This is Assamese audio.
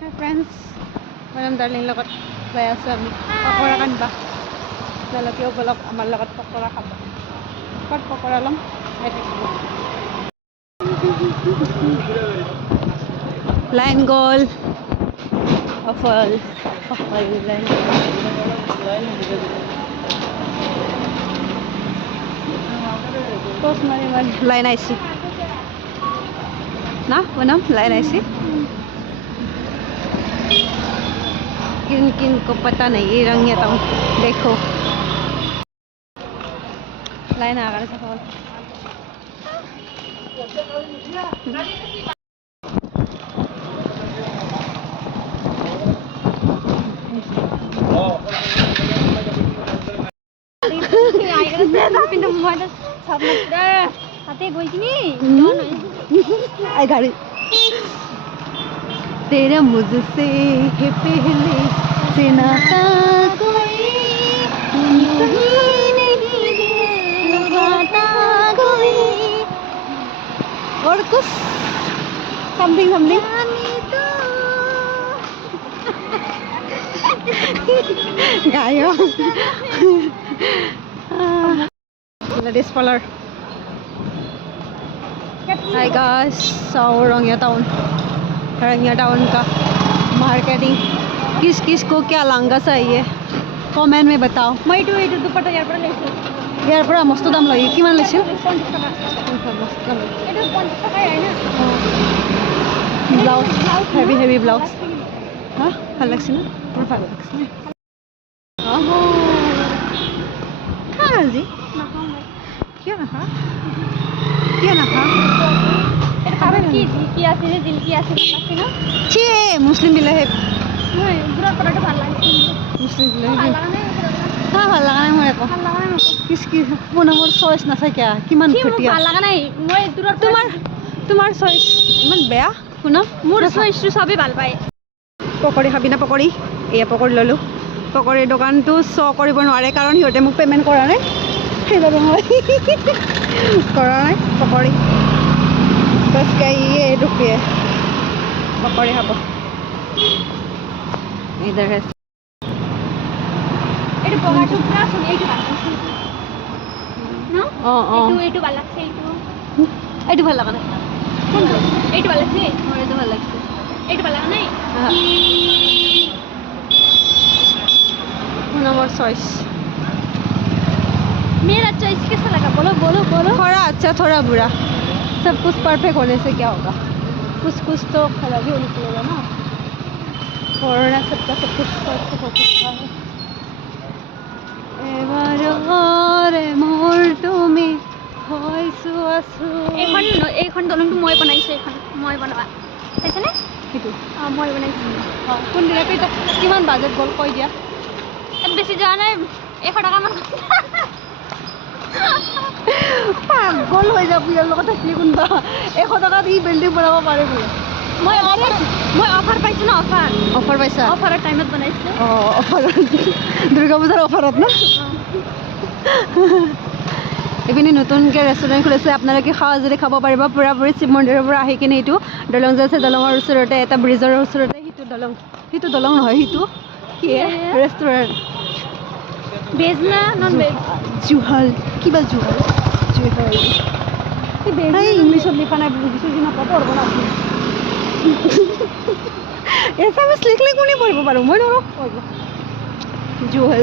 फ्रेंड्स मैडम डार्लिंग लगत যাই আছো আমি পকৰা কানবা জলকীয়া বলক আমাৰ লগত পকৰা খাব কত পকৰা লম লাইন গল সফল লাইন পোস্ট মারি লাইন আইছি ना वनम लाइन ऐसी किन किन को पता नहीं ये रंग ये तो देखो लाइन आ गया सफल आई गाड़ी तेरा मुझसे है पहले से नाता कोई नहीं लगाता कोई और कुछ समथिंग गायो ladies parlour hi guys so Rangia town का मार्केटिंग किस किस को क्या लहंगा चाहिए कमेंट में बताओ मैं दुपट्टा यार पर मस्त दाम लगे कि ब्लाउज हेवी हेवी ब्लाउज हाँ ভাল লাগছে না মোৰ ভাল লাগছে আজি কিয় নাখা मुस्लिम बिल है मुस्लिम बिल हाँ ভাল লাগা নাই মোৰ কিছ কি মোৰ চইচ নাথাকে क्या কিমান ঘটিয়া ভাল লাগা নাই মই তোমাৰ চইচ ইমান বেয়া শুনা মোৰ চইচটো সবে ভাল পায় পকৰি খাবি না পকৰি এয়া পকৰি ললো পকৰিৰ দোকানটো শ কৰিব নোৱাৰে কাৰণ হিহঁতে মোক পেমেন্ট কৰা নাই সেইবাবে মই কৰা নাই পকৰি बस गई ये रुकिए पकौड़े खाबो इधर है এটো পকা টুকরা শুন এইটো ভাল লাগছে না এইটো ভাল লাগছে এইটো ভাল লাগা নাই এইটো ভাল লাগছে মোৰ এইটো ভাল লাগছে এইটো ভাল লাগা নাই नंबर चॉइस मेरा चॉइस कैसा लगा बोलो थोड़ा अच्छा थोड़ा बुरा सब कुछ परफेक्ट होने से क्या होगा कुछ तो खराब ही निकलेगा ना और सबका सब कुछ परफेक्ट हो सकता है मोर तुमी এইখন দলংটো মই বনাইছো মই বনোৱা চাইছানে সেইটো মই বনাইছো কোন দিনা কিমান বাজেট গ'ল কৈ দিয়া বেছি যোৱা নাই 100 টাকা মান পাগল হৈ যাব ইয়াৰ লগত থাকি কোনবা 100 টাকাত ই বিল্ডিং বনাব পাৰে বোলে মই অফাৰ পাইছো না অফাৰ পাইছা অফাৰৰ টাইমত বনাইছো অফাৰ দুৰ্গা পূজাৰ অফাৰত না এপিনে নতুনকৈ ৰেষ্টুৰেণ্ট খুলিছে আপোনালোকে খাৱা যদি খাব পাৰিব পুৰাপুৰি শিৱ মন্দিৰৰ পৰা আহি কিনে এইটো দলং যে আছে দলঙৰ ওচৰতে এটা ব্ৰিজৰ ওচৰতে সিটো দলং নহয় সিটো কি ৰেষ্টুৰেণ্ট ভেজ না নন ভেজ জুহাল কিবা জুহাল ইংলিছত লিখা নাই বুজিছোঁ কি নাপাব পঢ়ব না এছামিছ লিখলে কোনে পঢ়িব পাৰোঁ মই নৰো পঢ়িব জুহেল